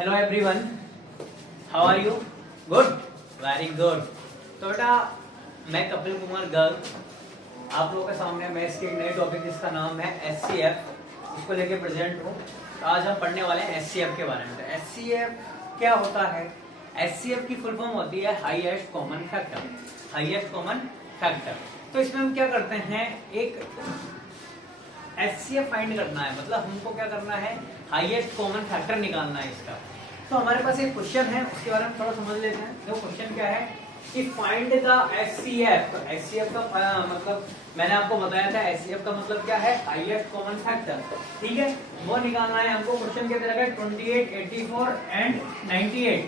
Hello everyone, how are you? Good, very good. तो बेटा मैं कपिल कुमार गर्ग आप लोगों के सामने मैं इसके एक नए टॉपिक जिसका नाम है एचसीएफ, इसको लेके प्रेजेंट हूँ। तो आज हम पढ़ने वाले हैं एचसीएफ के बारे में। तो एचसीएफ क्या होता है? एचसीएफ की फुल फॉर्म होती है highest common factor. Highest common factor. तो इसमें हम क्या करते हैं, एक एचसीएफ फाइंड करना है, मतलब हमको क्या करना है, हाईएस्ट कॉमन फैक्टर निकालना है इसका। तो हमारे पास एक क्वेश्चन है, उसके बारे में थोड़ा समझ लेते हैं। देखो क्वेश्चन क्या है कि फाइंड द एचसीएफ। तो एचसीएफ का मतलब मैंने आपको बताया था, एचसीएफ का मतलब क्या है, हाईएस्ट कॉमन फैक्टर। ठीक है, वो निकालना है हमको। क्वेश्चन के अंदर है 28, 84 एंड 98,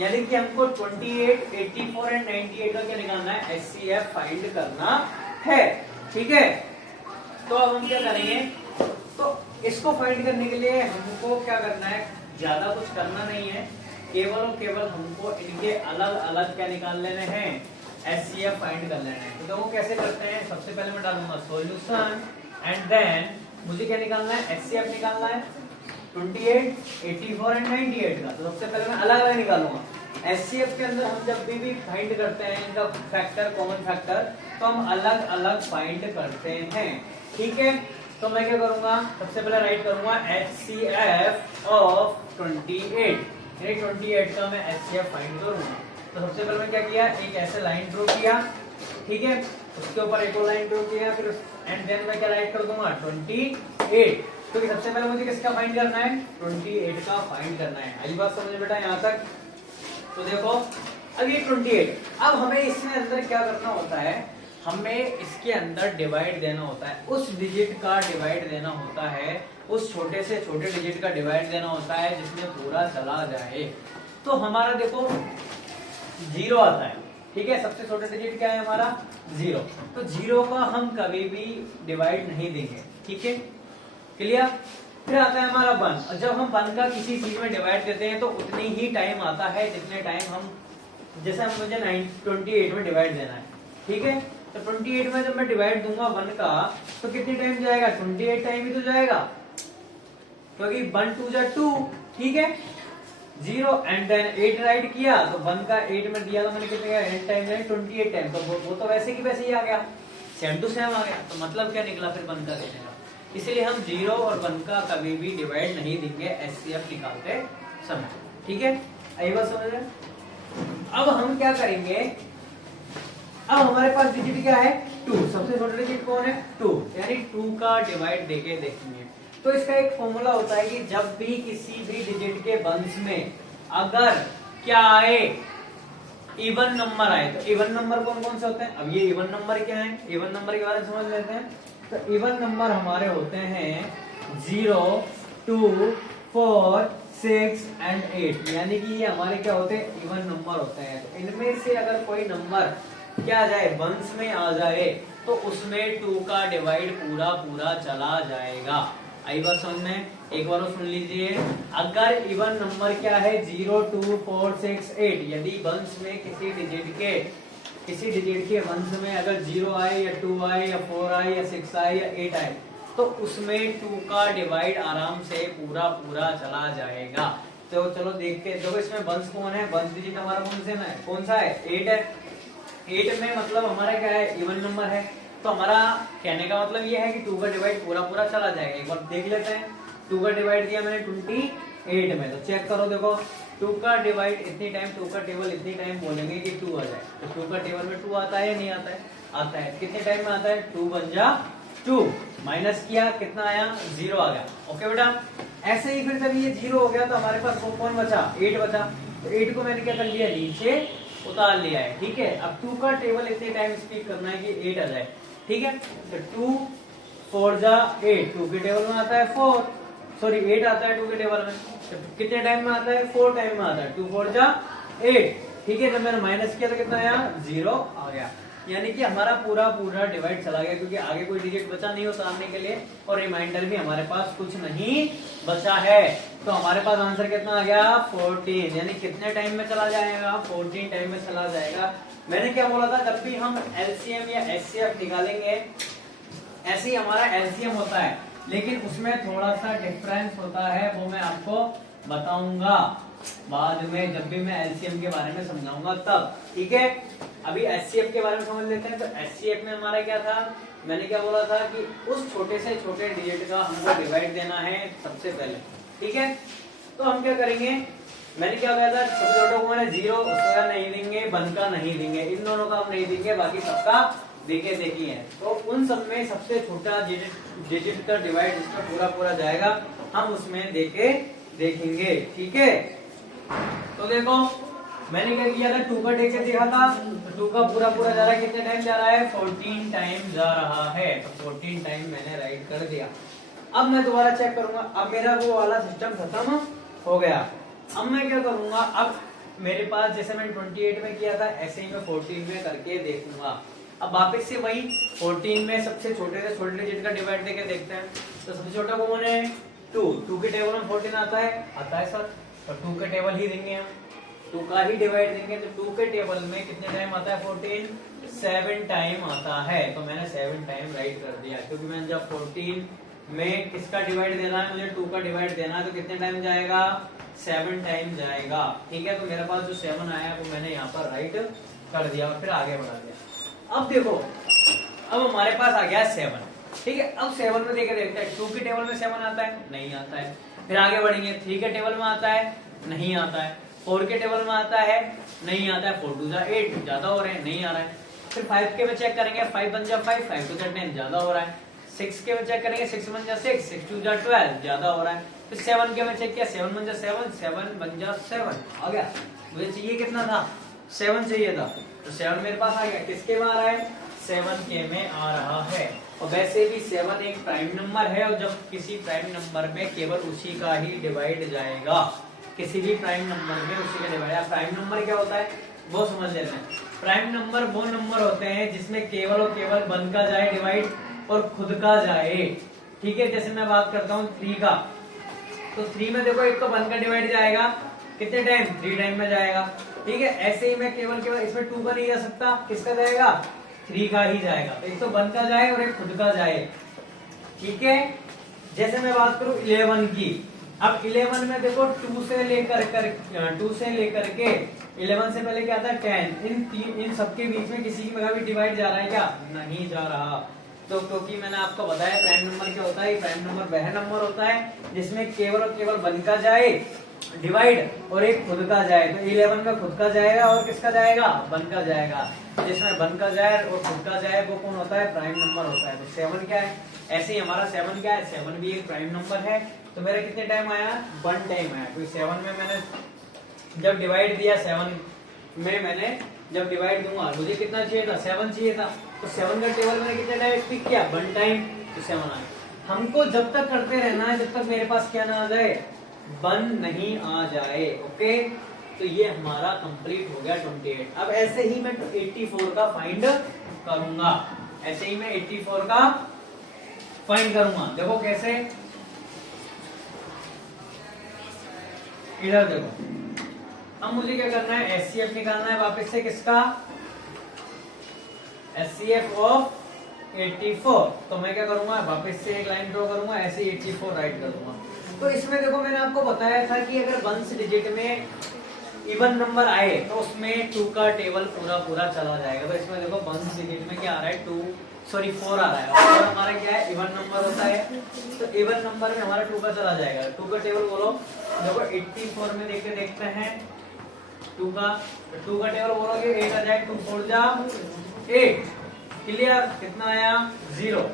यानी कि हमको 28, 84 एंड 98 का क्या निकालना है, एचसीएफ फाइंड करना है। ठीक है, तो अब हम क्या करेंगे, तो इसको फाइंड करने के लिए हमको क्या करना है, ज्यादा कुछ करना नहीं है, केवल और केवल हमको इनके अलग अलग क्या निकाल लेने हैं, एचसीएफ फाइंड कर लेना है। तो वो कैसे करते हैं, सबसे पहले मैं डालूंगा सॉल्यूशन एंड देन मुझे क्या निकालना है, एचसीएफ निकालना है 28, 84 एंड 98 का। तो सबसे पहले मैं अलग अलग निकालूंगा। एचसीएफ के अंदर हम जब भी फाइंड करते हैं इनका फैक्टर, कॉमन फैक्टर, तो हम अलग अलग फाइंड करते हैं। ठीक है, तो मैं क्या करूंगा, सबसे पहले राइट करूंगा एचसीएफ ऑफ 28, यानी 28 का मैं एचसीएफ फाइंड करूंगा। तो सबसे पहले मैं क्या किया, एक ऐसे लाइन ड्रॉ किया, ठीक है, उसके ऊपर एक और लाइन ड्रॉ किया, फिर एंड देन मैं क्या राइट कर दूंगा 28। तो सबसे पहले मुझे किसका फाइंड करना है, 28 का फाइंड करना है। आई बात समझ बेटा यहाँ तक? तो देखो अब ये 28, अब हमें इसमें अंदर क्या करना होता है, हमें इसके अंदर डिवाइड देना होता है, उस डिजिट का डिवाइड देना होता है, उस छोटे से छोटे डिजिट का डिवाइड देना होता है जिसमें पूरा चला जाए। तो हमारा देखो 0 आता है, ठीक है, सबसे छोटा डिजिट क्या है हमारा 0। तो 0 का हम कभी भी डिवाइड नहीं देंगे। ठीक है, क्लियर? फिर आता है हमारा 1, और जब हम 1 का किसी चीज में डिवाइड देते हैं तो उतनी ही टाइम आता है जितने टाइम हम, जैसे हम मुझे 28 में डिवाइड देना है, ठीक है, तो 28 में जब मैं डिवाइड दूंगा 1 का, तो कितनी टाइम जाएगा, 28 टाइम ही तो जाएगा, क्योंकि 1 2 जा 2, ठीक है, 0 एंड देन 8 राइट किया, तो 1 का 8 में दिया, तो मैंने कितने 8 टाइम यानी 28 टाइम, तो वो तो वैसे की वैसे ही आ गया, सेम टू सेम आ गया। तो मतलब क्या निकला फिर 1 का देने का, इसलिए हम 0 और 1 का कभी भी डिवाइड नहीं देंगे एचसीएफ निकालते समय। ठीक है, आई बात समझ रहे? अब हम क्या करेंगे, अब हमारे पास डिजिट क्या है 2, सबसे छोटा डिजिट कौन है 2, यानी 2 का डिवाइड देके देखेंगे। तो इसका एक फॉर्मूला होता है कि जब भी किसी भी डिजिट के वंश में अगर क्या आए, इवन नंबर आए, तो इवन नंबर कौन कौन से होते हैं, अब ये इवन नंबर क्या है, इवन नंबर के बारे में समझ लेते हैं। तो इवन नंबर हमारे होते हैं 0, 2, 4, 6 एंड 8, यानी कि ये हमारे क्या होते हैं, इवन नंबर होते हैं। तो इनमें से अगर कोई नंबर क्या आ जाए, वंश में आ जाए, तो उसमें 2 का डिवाइड पूरा पूरा चला जाएगा। आई बात समझ में? एक बार सुन लीजिए, अगर इवन नंबर क्या है 0, 2, 4, 6, 8, यदि वंश में किसी डिजिट के वंश में अगर 0 आए या 2 आए या 4 आए या 6 आए या 8 आए, तो उसमें 2 का डिवाइड आराम से पूरा पूरा चला जाएगा। तो चलो देखते हैं, देखो इसमें वंश कौन है, वंश डिजिट हमारा कौन सा है 8 है। 8 में मतलब हमारा क्या है, इवन नंबर है, तो हमारा कहने का मतलब ये है कि 2 का डिवाइड पूरा पूरा चला जाएगा। एक बार देख लेते हैं, 2 का डिवाइड दिया मैंने 28 में, तो चेक करो, देखो 2 का डिवाइड इतनी टाइम, 2 का टेबल इतनी टाइम बोलेंगे कि 2 आ जाए, तो 2 का टेबल में 2 आता है या नहीं आता है, आता है। कितने टाइम में आता है, 2 बन जा 2, माइनस किया कितना आया 0 आ गया। ओके बेटा, ऐसे ही फिर जब ये 0 हो गया तो हमारे पास वो कौन बचा, 8 बचा। तो 8 को मैंने क्या कर लिया, नीचे उतार लिया है। ठीक है, अब 2 का टेबल इतने टाइम स्पीक करना है कि 8 आ जाए। ठीक है, तो 2 4 जा 8, 2 के टेबल में आता है 4, सॉरी 8 आता है 2 के टेबल में, तो कितने टाइम में आता है, 4 टाइम में आता है, 2 4 जा 8। ठीक है, जब मैंने माइनस किया तो कितना आया, 0 आ गया, यानी कि हमारा पूरा पूरा डिवाइड चला गया, क्योंकि आगे कोई डिजिट बचा नहीं उतारने के लिए, और रिमाइंडर भी हमारे पास कुछ नहीं बचा है। तो हमारे पास आंसर कितना आ गया 14, यानी कितने टाइम में चला जाएगा, 14 टाइम में चला जाएगा। मैंने क्या बोला था, जब भी हम एलसीएम या एचसीएफ निकालेंगे, ऐसे ही हमारा एलसीएम होता है, लेकिन उसमें थोड़ा सा डिफरेंस होता है, वो मैं आपको बताऊंगा बाद में, जब भी मैं एलसीएम के बारे में समझाऊंगा तब, ठीक है। अभी एचसीएफ के बारे में समझ लेते हैं। तो एचसीएफ में हमारा क्या था, मैंने क्या बोला था कि उस छोटे से छोटे डिजिट का हमको डिवाइड देना है सबसे पहले, ठीक है। तो हम क्या करेंगे, मैंने क्या कहा था, छोटे छोटे को मैंने 0 उसका नहीं देंगे, 1 का नहीं देंगे, इन दोनों का हम नहीं देंगे, बाकी सबका देखे देखी है। तो उन सब में सबसे छोटा डिजिट का डिवाइड जिसका पूरा पूरा जाएगा हम उसमें देके देखेंगे, ठीक है। तो देखो मैंने क्या किया था, 2 का देख के देखा था, तो 2 का पूरा पूरा जा रहा है, कितने टाइम जा रहा है, 14 टाइम जा रहा है। तो 14 टाइम मैंने राइट कर दिया। अब मैं दोबारा चेक करूंगा, अब मेरा वो वाला सिस्टम खत्म हो गया। अब मैं क्या करूंगा, अब मेरे पास जैसे मैंने 28 में किया था ऐसे ही मैं 14 में करके देखूंगा। अब वापस से वही 14 में सबसे छोटे से छोटे डिजिट का डिवाइड देके देखते हैं। तो सबसे छोटा कौन है, 2 के टेबल में 14 आता है सर, तो 2 के टेबल ही देंगे हम, 2 का ही डिवाइड देंगे। तो 2 के टेबल में कितने टाइम आता है, 14, 7 टाइम आता है। तो मैंने 7 टाइम राइट कर दिया, क्योंकि मैंने जब 14 में किसका डिवाइड देना है, मुझे 2 का डिवाइड देना है, तो कितने टाइम जाएगा, 7 टाइम जाएगा, ठीक है। तो मेरे पास जो 7 आया वो मैंने यहाँ पर राइट कर दिया और फिर आगे बढ़ा दिया। अब देखो, अब हमारे पास आ गया 7, ठीक है। अब 7 में देखे देखते हैं, 2 के टेबल में 7 आता है, नहीं आता है। फिर आगे बढ़ेंगे, 3 के टेबल में आता है, नहीं आता है। 4 के टेबल में आता है, नहीं आता है। 4 2 जा 8, ज्यादा हो रहे हैं, नहीं आ रहा है। फिर 5 के में चेक करेंगे, 5 1 जा 5, 5 2 जा 10, ज्यादा हो रहा है। 6 के में चेक करेंगे, 6 1 जा 6, 6 2 जा 12, ज्यादा हो रहा है। फिर 7 के में चेक किया, 7 1 जा 7, 7 1 जा 7 आ गया। मुझे चाहिए कितना था, 7 चाहिए था, तो 7 मेरे पास आ गया। किसके में आ रहा है, 7 के में आ रहा है। और वैसे भी 7 एक प्राइम नंबर है, और जब किसी प्राइम नंबर में केवल उसी का ही डिवाइड जाएगा, किसी भी प्राइम नंबर में उसी का डिवाइड। प्राइम नंबर क्या होता है वो समझ लेते हैं। प्राइम नंबर वो नंबर होते हैं जिसमें केवल और केवल 1 का जाए डिवाइड और खुद का जाए, ठीक है। जैसे मैं बात करता हूँ 3 का, तो 3 में देखो एक तो 1 का डिवाइड जाएगा, कितने टाइम, 3 टाइम में जाएगा, ठीक है। ऐसे ही मैं केवल केवल इसमें 2 का नहीं जा सकता, किसका जाएगा, 3 का ही जाएगा। तो एक तो 1 का जाए और एक खुद का जाए, ठीक है। जैसे मैं बात करूं 11 की, अब 11 में देखो 2 से लेकर के 11 से पहले क्या था, 10। इन सबके बीच में किसी का भी डिवाइड जा रहा है क्या, नहीं जा रहा। तो क्योंकि मैंने आपको बताया प्राइम नंबर क्या होता है, प्राइम नंबर वह नंबर होता है जिसमें केवल और केवल 1 का जाए डिवाइड और एक खुद का जाए। तो 11 में खुद का जाएगा और किसका जाएगा, 1 का जाएगा। जिसमें 1 का जाए और खुद का जाए वो कौन होता है, प्राइम नंबर होता है। तो 7 क्या है, ऐसे ही हमारा 7 क्या है, 7 भी एक प्राइम नंबर है। तो मेरा कितने टाइम आया, 1 टाइम आया। तो 7 में मैंने जब डिवाइड दिया, 7 में मैंने जब डिवाइड दूंगा, मुझे कितना चाहिए था, 7 चाहिए था। तो 7 का टेबल मैंने कितने टाइम पिक किया, 1 टाइम, तो 7 आया। हमको जब तक करते रहना है जब तक मेरे पास क्या ना आ जाए, 1 नहीं आ जाए, ओके। तो ये हमारा कंप्लीट हो गया 28। अब ऐसे ही मैं 84 का फाइंड करूंगा, ऐसे ही मैं 84 का फाइंड करूंगा। देखो कैसे, इधर देखो, अब मुझे क्या करना है, एचसीएफ निकालना है वापस से, किसका, एचसीएफ ऑफ 84। तो मैं क्या करूंगा, वापस से एक लाइन ड्रॉ करूंगा, ऐसे 84 राइट करूंगा। तो इसमें देखो मैंने आपको बताया था कि अगर 1 डिजिट में इवन नंबर आए तो उसमें 2 का टेबल पूरा पूरा चला जाएगा। तो इसमें देखो 1 डिजिट में क्या आ रहा है, 4 आ रहा है, और हमारा क्या है, इवन नंबर होता है। तो इवन नंबर में हमारा 2 का चला जाएगा। 2 का टेबल बोलो, देखो 84 में देखते हैं 2 का टेबल बोलोगे, 8 आ जाए, 2 4 जा 8, क्लियर। कितना आया, 0।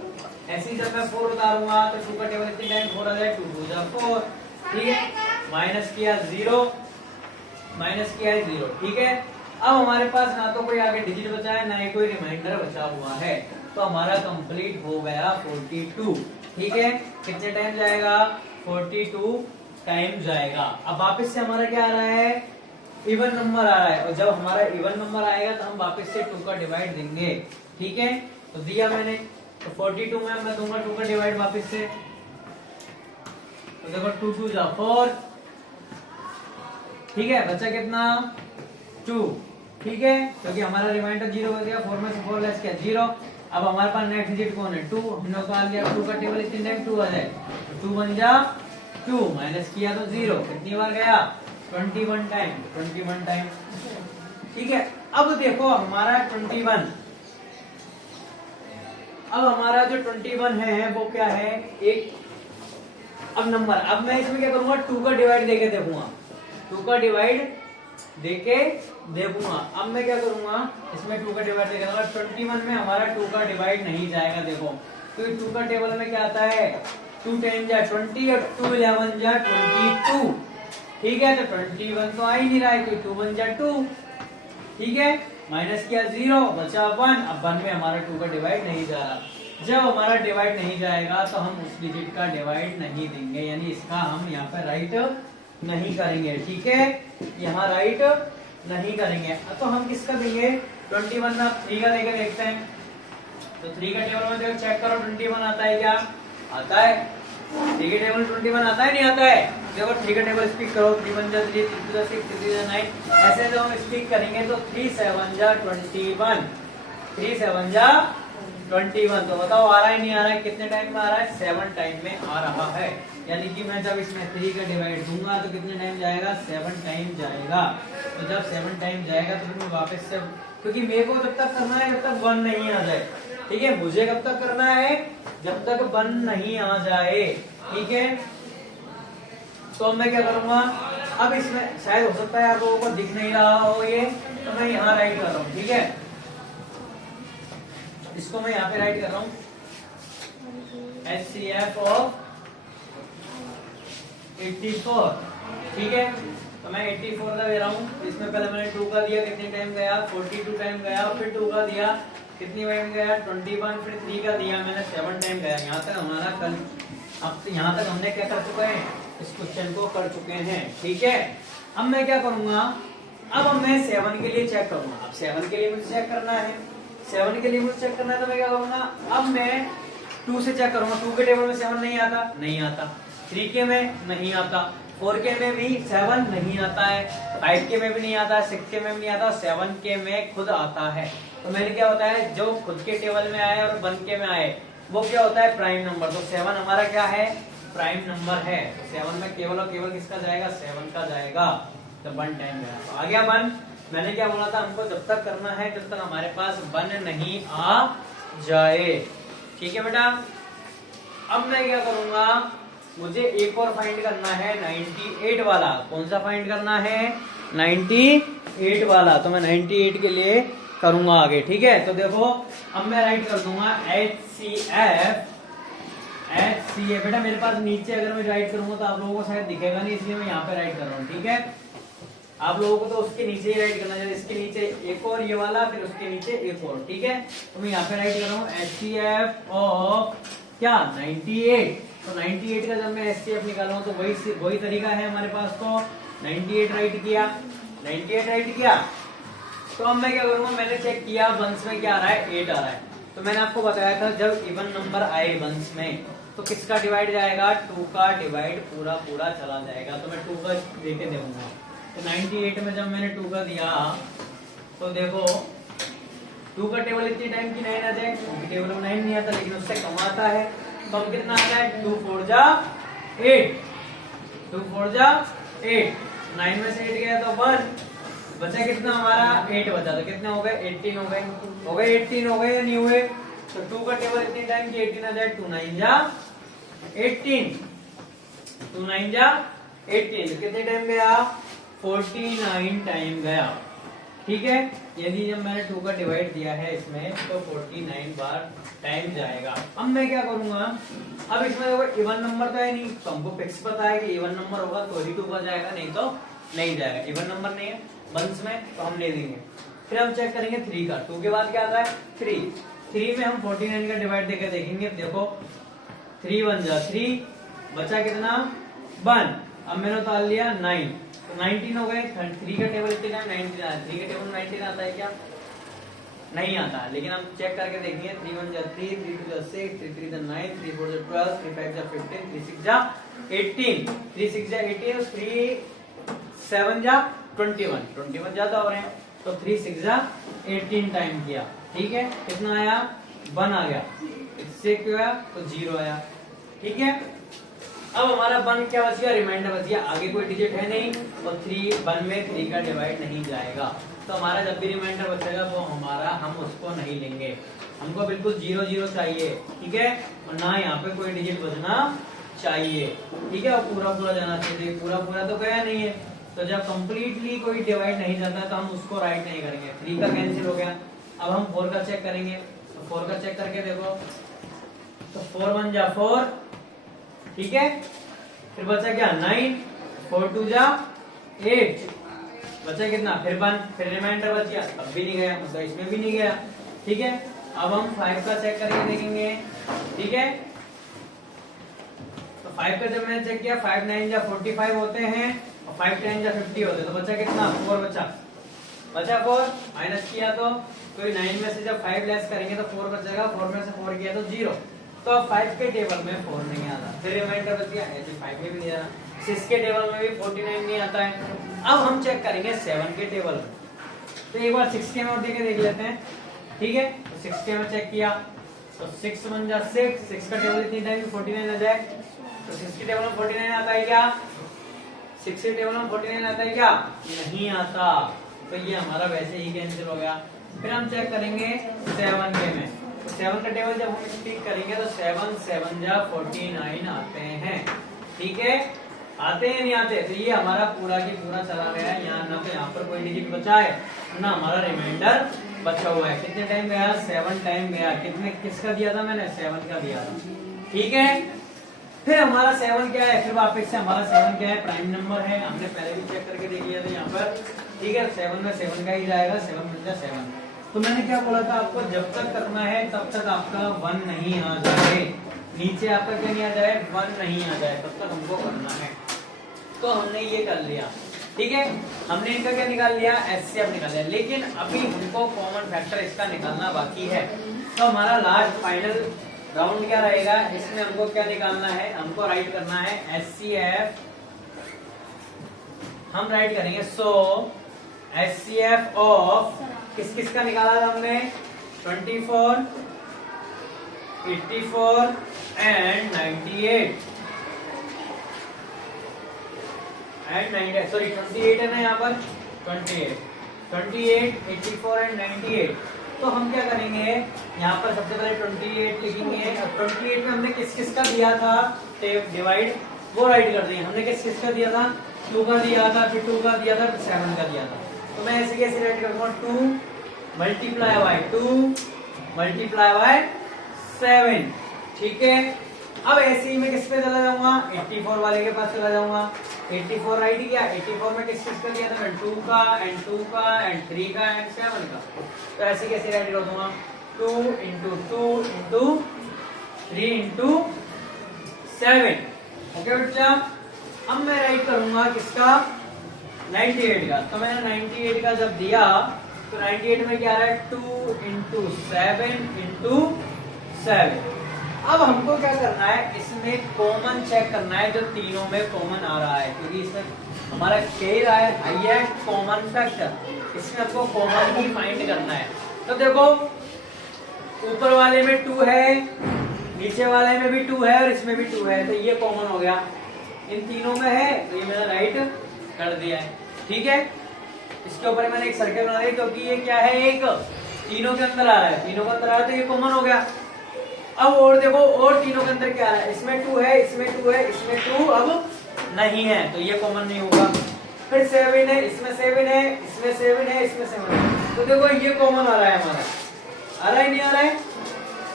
ऐसे ही जब मैं 4 उतारूंगा तो 2 का टेबल कितने टाइम 4 आ जाए, 2 2 जा 4, ठीक है। माइनस किया 0, ठीक है। अब हमारे पास ना तो कोई आगे डिजिट बचा है, ना ही कोई रिमाइंडर बचा हुआ है। तो हमारा कंप्लीट हो गया 42, ठीक है। कितने टाइम जाएगा, 42 टाइम जाएगा। अब वापस से हमारा क्या आ रहा है, इवन नंबर आ रहा है, और जब हमारा इवन नंबर आएगा तो हम वापस से 2 का डिवाइड देंगे, ठीक है। तो दिया मैंने, तो 42 में मैं दूंगा 2 का डिवाइड वापस से। तो देखो 2 2 जा 4, ठीक है। बचा कितना, 2, ठीक है, क्योंकि हमारा रिमाइंडर 0 हो गया, 4 में से 4 लेस किया 0। अब हमारे पास नेक्स्ट डिजिट कौन है 2, हमने उतार लिया 2 का टेबल इतने टाइम 2 आ जाए, 2 बन जा 2, माइनस किया तो 0, कितनी बार गया 21 टाइम, 21 टाइम। ठीक है, अब देखो हमारा 21, अब हमारा जो 21 है वो क्या है एक अब नंबर। अब मैं इसमें क्या करूंगा 2 का डिवाइड देके देखूंगा, 2 का डिवाइड देके देखूंगा। अब मैं क्या करूंगा इसमें 2 का डिवाइड देके देखूंगा। 21 में हमारा 2 का डिवाइड नहीं जाएगा, देखो तो 2 का टेबल में क्या आता है 2 10 जा 20 और 2 11 जा 22। ठीक है, तो 21 तो आ ही नहीं रहा है, तो 2 1 जा 2। ठीक है, माइनस किया 0 बचा 1। अब 1 में हमारा 2 का डिवाइड नहीं जा रहा। जब हमारा डिवाइड नहीं जाएगा तो हम उस डिजिट का डिवाइड नहीं देंगे, यानी इसका हम यहाँ पे राइट नहीं करेंगे। ठीक है, यहाँ राइट नहीं करेंगे। तो हम किसका देंगे 21 ना 3 का देकर देखते हैं। तो 3 का टेबल में देखो चेक करो 21 आता है क्या, आता है। 3 के टेबल 21 आता है नहीं आता है, देखो 3 का टेबल स्पीक करो 3 1 जा 3 3 जा 6 3 जा 9, ऐसे जब हम स्पीक करेंगे तो 3 7 जा 21, 3 7 जा 21। तो बताओ आ रहा है नहीं आ रहा है, कितने टाइम में आ रहा है 7 टाइम में आ रहा है। यानी कि मैं जब इसमें 3 का डिवाइड दूंगा तो कितने टाइम जाएगा 7 टाइम जाएगा। तो जब 7 टाइम जाएगा तो फिर मैं वापस से, क्योंकि मेरे को जब तक करना है जब तक 1 नहीं आ जाए। ठीक है, मुझे कब तक करना है जब तक 1 नहीं आ जाए। ठीक है, तो मैं क्या करूंगा अब इसमें शायद हो सकता है आप लोगों को दिख नहीं रहा हो ये, तो मैं यहाँ राइट कर रहा हूँ। ठीक है, इसको मैं यहाँ पे राइट कर रहा हूँ HCF ऑफ 84। ठीक है, तो मैं 84 का दे रहा हूँ। इसमें पहले मैंने 2 का दिया, कितने टाइम गया 42 टाइम गया, फिर 2 का दिया कितनी टाइम गया 21, फिर 3 का दिया मैंने 7 टाइम गया। यहाँ तक हमारा कल, अब यहाँ तक हमने क्या कर चुके हैं इस क्वेश्चन को कर चुके हैं। ठीक है, अब मैं क्या करूंगा, अब मैं 7 के लिए चेक करूंगा। अब 7 के लिए मुझे चेक करना है, 7 के लिए मुझे चेक करना है, तो मैं क्या करूंगा अब मैं 2 से चेक करूंगा। 2 के टेबल में 7 नहीं आता, नहीं आता। 3 के में नहीं आता, 4 के में भी 7 नहीं आता है, 5 के में भी नहीं आता, 6 के में भी नहीं आता, 7 के में खुद आता है। तो मैंने क्या होता है जो खुद के टेबल में आए और 1 के में आए वो क्या होता है प्राइम नंबर। तो 7 हमारा क्या है प्राइम नंबर है। तो 7 में केवल और केवल किसका जाएगा 7 का जाएगा। तो 1 टाइम गया, तो आ गया 1। मैंने क्या बोला था हमको जब तक करना है जब तक हमारे पास 1 नहीं आ जाए। ठीक है बेटा, अब मैं क्या करूंगा मुझे एक और फाइंड करना है 98 वाला। कौन सा फाइंड करना है 98 वाला। तो मैं 98 के लिए करूंगा आगे। ठीक है, तो देखो अब मैं राइट कर दूंगा HCF बेटा मेरे पास नीचे अगर मैं राइट करूंगा तो आप लोगों को शायद दिखेगा नहीं, इसलिए मैं यहाँ पे राइट कर रहा हूँ। ठीक है, आप लोगों को तो उसके नीचे ही राइट करना चाहिए, इसके नीचे एक और ये वाला, फिर उसके नीचे एक और। ठीक है, तो मैं यहाँ पे राइट कर रहा हूँ HCF ऑफ क्या 98। तो 98 का जब मैं HCF निकालूंगा तो वही तरीका है हमारे पास। तो 98 राइट किया, 98 राइट किया। तो अब मैं क्या करूंगा मैंने चेक किया वंश में क्या आ रहा है 8 आ रहा है। तो मैंने आपको बताया था जब इवन नंबर आए वंश में तो किसका डिवाइड जाएगा 2 का डिवाइड पूरा पूरा चला जाएगा। तो मैं 2 का देके दूंगा। तो 98 में जब मैंने 2 का दिया तो देखो 2 का टेबल इतनी टाइम की 9 आ जाए, टेबल में 9 नहीं आता लेकिन उससे कम आता है। तो अब कितना आता है 2 4 जा 8, 2 4 जा 8, 9 में से 8 गया तो 1 बचा, कितना हमारा 8 बचा। तो कितने हो गए 18 हो गए, 18 हो गए या नहीं हुए। तो 2 का टेबल इतनी टाइम की 18 आ जाए, 2 9 जा 18, 2 9 जा 18, कितने टाइम गया 49 टाइम गया। ठीक है, यदि जब मैंने 2 का डिवाइड दिया है इसमें तो 49 बार टाइम जाएगा। अब मैं क्या करूंगा अब इसमें देखो इवन नंबर तो है नहीं, तो हमको फिक्स पता है कि इवन नंबर होगा तो ही 2 का जाएगा, नहीं तो नहीं जाएगा। इवन नंबर नहीं है वंश में तो हम ले देंगे। फिर हम चेक करेंगे 3 का, 2 के बाद क्या आता है 3 में हम 49 का डिवाइड देकर देखेंगे। देखो 3 1 जा 3 बचा कितना 1, अब मैंने उतार लिया 9, तो 19 हो गए। 3 का टेबल कितना 19 आता है, 3 का टेबल 19 आता है क्या नहीं आता, लेकिन हम चेक करके देखेंगे 3 1 जा 3, 3 2 जा 6, 3 3 जा 9, 3 4 जा 12, 3 5 जा 15, 3 6 जा 18, 3 6 जा 18, 3 7 जा 21 ज्यादा हो रहे हैं। तो 3 6 जा 18 टाइम किया। ठीक है, कितना आया 1 आ गया, इससे क्या आया तो 0 आया। ठीक है, अब हमारा 1 क्या बच गया, रिमाइंडर बच गया, आगे कोई डिजिट है नहीं और 1 में 3 का डिवाइड नहीं जाएगा। तो हमारा जब भी रिमाइंडर बचेगा वो हमारा हम उसको नहीं लेंगे, हमको बिल्कुल 0 0 चाहिए। ठीक है, और ना यहाँ पे कोई डिजिट बचना चाहिए। ठीक है, और पूरा पूरा जाना चाहिए, पूरा पूरा तो गया नहीं है। तो जब कंप्लीटली कोई डिवाइड नहीं जाता तो हम उसको राइट नहीं करेंगे। 3 का कैंसिल हो गया। अब हम 4 का चेक करेंगे, तो 4 का चेक करके देखो, तो 4 1 जा 4, ठीक है, फिर बचा क्या 9, 4 2 जा 8, बचा कितना, फिर 1, फिर रिमाइंडर बच गया, अब भी नहीं गया, मतलब इसमें भी नहीं गया। ठीक है, अब हम 5 का चेक करके देखेंगे। ठीक है, तो 5 का जब मैंने चेक किया, 5 9 जा 45 होते हैं और 5 10 जा 50 होते हैं, तो बचा कितना 4 बचा 4, माइनस किया तो 9 में से जब 5 लेस करेंगे तो 4 बचेगा, 4 में से 4 किया तो 0। तो अब 5 के टेबल में 4 नहीं आता, फिर रिमाइंडर बच गया, ऐसे 5 में भी नहीं आता, 6 के टेबल में भी 49 नहीं आता है। अब हम चेक करेंगे 7 के टेबल में, तो एक बार 6 के में और देख लेते हैं। ठीक है, तो 6 के में चेक किया, तो 6 1 जा 6, 6 का टेबल इतनी टाइम 49 आ जाए, तो 6 के टेबल में 49 आता है क्या, 6 के टेबल में 49 आता है क्या, नहीं आता, तो ये हमारा वैसे ही कैंसिल हो गया। फिर हम चेक करेंगे 7 के में, 7 का टेबल जब हम टिक करेंगे तो 7 7 जा 49 आते हैं। ठीक है, आते हैं नहीं आते, तो ये हमारा पूरा की पूरा चला गया है। यहाँ ना तो यहाँ पर कोई डिजिट बचा है ना हमारा रिमाइंडर बचा हुआ है। कितने टाइम गया, 7 टाइम गया। कितने किसका दिया था मैंने, 7 का दिया था। ठीक है, फिर हमारा 7 क्या है, फिर वापस से हमारा 7 क्या है, प्राइम नंबर है, हमने पहले भी चेक करके देख लिया था यहाँ पर। ठीक है, 7 में 7 का ही जाएगा, 7 में जा 7। तो मैंने क्या बोला था आपको, जब तक करना है तब तक आपका 1 नहीं आ जाए, नीचे आपका क्या नहीं आ जाए, 1 नहीं आ जाए, तब तक हमको करना है। तो हमने ये कर लिया। ठीक है, हमने इनका क्या निकाल लिया, एचसीएफ निकाल लिया, लेकिन अभी हमको कॉमन फैक्टर इसका निकालना बाकी है। तो हमारा लास्ट फाइनल राउंड क्या रहेगा, इसमें हमको क्या निकालना है, हमको राइट करना है एचसीएफ, हम राइट करेंगे। सो एचसीएफ ऑफ किस किस का निकाला था हमने, 24, 84 एंड 98 सॉरी 28 है ना यहाँ पर, 28, 84 एंड 98। तो हम क्या करेंगे, यहाँ पर सबसे पहले 28 लिखेंगे, और 28 में हमने किस किस का दिया था डिवाइड, वो राइट कर देंगे। हमने किस किस का दिया था, 2 का दिया था, फिर 2 का दिया था, फिर 7 का दिया था। तो मैं ऐसे कैसे राइट करूंगा, 2 मल्टीप्लाई बाय 2 मल्टीप्लाई बाय 7। ठीक है, अब ऐसे ही मैं किस पे चला जाऊंगा, 84 वाले के पास चला जाऊंगा। 84 राइट किया, 84 में किस किस का दिया था, 2 का एंड 2 का एंड 3 का एंड 7 का। तो ऐसे कैसे राइट कर दूंगा, 2 इंटू 2 इंटू 3 इंटू 7। ओके बच्चा, अब मैं राइट करूंगा किसका, 98 का। तो मैंने 98 का जब दिया तो 98 में क्या आ रहा है, 2 इंटू 7 इंटू 7। अब हमको क्या करना है, इसमें कॉमन चेक करना है, जो तीनों में कॉमन आ रहा है, क्योंकि इसमें हमारा कह रहा है हाईएस्ट कॉमन फैक्टर, इसमें हमको कॉमन ही फाइंड करना है। तो देखो ऊपर वाले में 2 है, नीचे वाले में भी 2 है और इसमें भी 2 है, तो ये कॉमन हो गया, इन तीनों में है, तो ये मैंने राइट कर दिया है। ठीक है, इसके ऊपर मैंने एक सर्कल बना दिया, क्योंकि ये क्या है, एक तीनों के अंदर आ रहा है, तीनों के अंदर आ रहा है, तो ये कॉमन हो गया। अब और देखो, और तीनों के अंदर क्या आ रहा है, इसमें 2 है, इसमें 2 है, इसमें 2 अब नहीं है, तो ये कॉमन नहीं होगा। फिर 7 है, इसमें 7 है, इसमें 7 है, इसमें 7 है, तो देखो ये कॉमन आ रहा है हमारा, आ रहा है नहीं आ रहा है,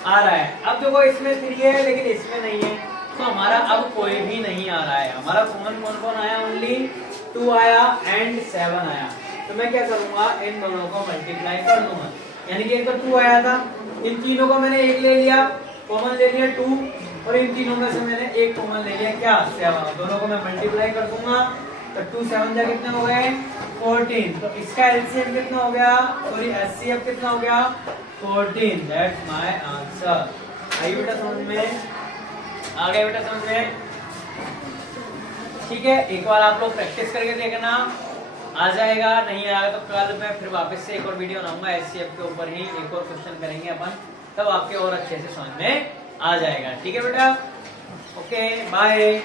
आ रहा है। अब देखो इसमें 3 है लेकिन इसमें नहीं है, तो हमारा अब कोई भी नहीं आ रहा है। हमारा कॉमन कौन कौन आया, ओनली 2 आया एंड 7 आया। तो मैं क्या करूंगा, इन दोनों को मल्टीप्लाई कर दूंगा, यानी कि एक तो 2 आया था, इन तीनों को मैंने एक ले लिया, कॉमन ले लिया 2, और इन तीनों में से मैंने एक कॉमन ले लिया, क्या 7। दोनों को मैं मल्टीप्लाई कर दूंगा, तो 2 7 जा कितने हो गए, 14। तो इसका एलसीएम कितना हो गया, सॉरी एचसीएफ कितना हो गया, 14। That's my answer. आई बेटा समझ में, आ गया बेटा समझ में। ठीक है, एक बार आप लोग प्रैक्टिस करके देखना, आ जाएगा, नहीं आएगा तो कल मैं फिर वापस से एक और वीडियो बनाऊंगा एचसीएफ के ऊपर ही, एक और क्वेश्चन करेंगे अपन। तब आपके और अच्छे से समझ में आ जाएगा। ठीक है बेटा, ओके बाय।